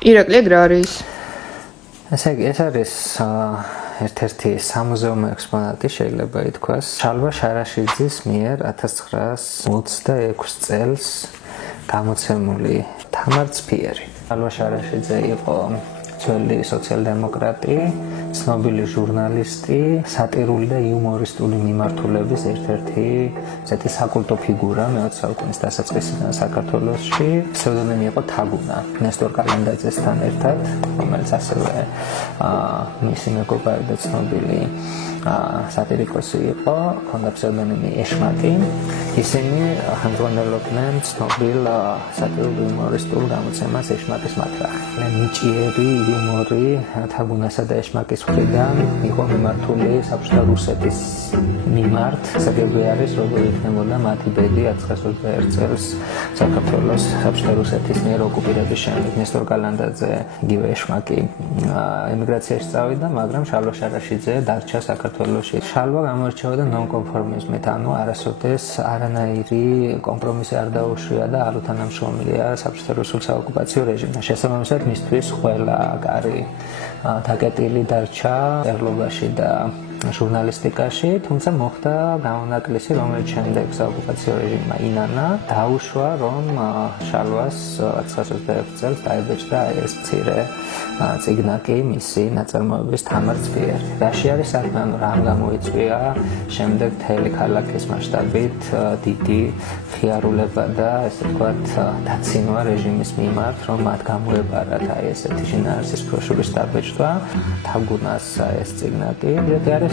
ირაკლი რა არის? ესე იგი, ეს არის ერთ-ერთი სამუზეუმო ექსპონატი, შეიძლება ითქვას. შალვა შარაშიძის მიერ 1926 წელს გამოცემული თამარცფიერი. შალვა შარაშიძე იყო ძველი სოციალ-დემოკრატი, ცნობილი ჟურნალისტი, სატირული და იუმორისტული მიმართულების ერთ-ერთი ესეთი საკულტო ფიგურა მე-20 საუკუნის დასაწყისიდან საქართველოში. ფსევდონიმი იყო თაგუნა, ნესტორ კალანდაძესთან ერთად, რომელიც ასევე მისი მეგობარი და ცნობილი სატირიკოსი იყო, ჰქონდა ფსევდონიმი ეშმაკი. ისინი ხელმძღვანელობდნენ ცნობილ სატირულ იუმორისტულ გამოცემას ეშმაკის მათრახი. ნიჭიერი იუმორი თაგუნასა და ეშმაკის მხრიდან იყო მიმართული საბჭოთა რუსეთის მიმართ. საგებია არის, როგორ იქნებოდა მათი ბედი 1921 წელს საქართველოს საბჭოთა რუსეთის მიერ ოკუპირების შემდეგ. ნესტორ კალანდაძე, იგივე ეშმაკი ემიგრაციაში წავიდა, მაგრამ შალვა შარაშიძე დარჩა საქართველოში. შალვა გამოირჩეოდა ნონკონფორმიზმით, ანუ არასოდეს არანაირი კომპრომისი არ დაუშვია და არ უთანამშრომლია საბჭოთა რუსულ საოკუპაციო რეჟიმთან. შესაბამისად, მისთვის ყველა კარი დაკეტილი დარჩა მწერლობაში და ჟურნალისტიკაში, თუმცა მოხდა გამონაკლისი, რომელიც შემდეგ საოკუპაციო რეჟიმმა ინანა დაუშვა, რომ შალვას 1926 წელს დაიბეჭდა ეს მცირე წიგნაკი მისი ნაწარმოების თამარცფიერი. რაში არის საქმე, ანუ რამ გამოიწვია შემდეგ მთელი ქალაქის მასშტაბით დიდი ხიარულება და ესე ვთქვათ დაცინვა რეჟიმის მიმართ, რომ მათ გამოეპარათ ესეთი შინაარსის პროშურის დაბეჭდვა. თაგუნას ეს წიგნაკი არის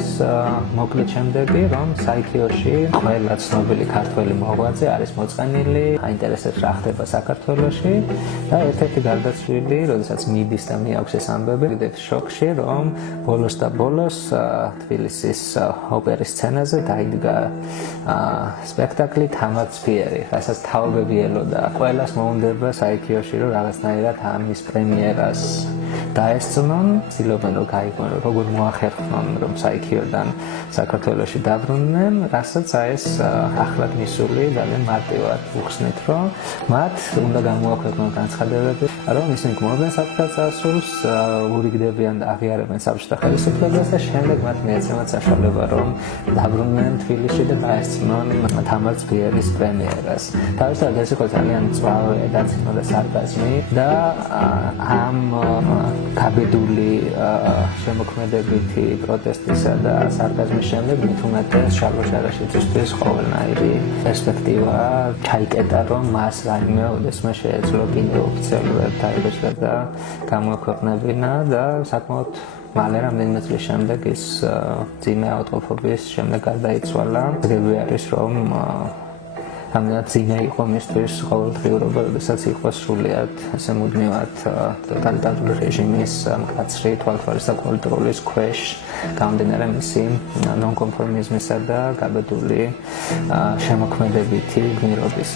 მოკლე შემდეგი, რომ საიქიოში ყველა ცნობილი ქართველი მოღვაწე არის მოწყენილი, აინტერესებს რა ხდება საქართველოში და ერთ-ერთი გარდაცვლილი, როდესაც მიდის და მიაქვს ეს ამბები, დიდ შოკში, რომ ბოლოს და ბოლოს თბილისის ოპერის სცენაზე დაიდგა სპექტაკლი თამარცფიერი, რასაც თაობები ელოდა. ყველას მოუნდება საიქიოში, რომ რაღაცნაირად ამის პრემიერას დაესწრონ, ცდილობენ რომ გაიგონ, როგორ მოახერხონ, რომ საიქიოდან საქართველოში დაბრუნდნენ, რასაც ეს ახლად მისული ძალიან მარტივად უხსნით, რომ მათ უნდა გამოაქვეყნონ განცხადებები, რომ ისინი გმობენ საბჭოთა წარსულს, ურიგდებიან და აღიარებენ საბჭოთა ხელისუფლებას და შემდეგ მათ მიეცემათ საშუალება, რომ დაბრუნდნენ თბილისში და დაესწრონ თამარცფიერის პრემიერას. თავისთავად ეს იყო ძალიან მწვავე დაცინვა და სარკაზმი და ამ გაბედული შემოქმედებითი პროტესტისა და სარკაზმის შემდეგ მით უმეტეს შალვა შარაშიძისთვის ყოველნაირი პერსპექტივა ჩაიკეტა, რომ მას რაიმე ოდესმე შეეძლო კიდევ ოფიციალურად დაიბეჭდა და გამოაქვეყნებინა და საკმაოდ მალე რამდენიმე წლის შემდეგ ის ძიმე ავადმყოფობის შემდეგ გარდაიცვალა. საგებია არის, რომ ამდენად ძიმე იყო მისთვის ყოველდღიურობა, როდესაც იყო სრულიად ესე მუდმივად ტოტალიტარული რეჟიმის მკაცრი თვალთვალის და კონტროლის ქვეშ, გამომდინარე მისი ნონკონფორმიზმისა და გაბედული შემოქმედებითი გმირობისა.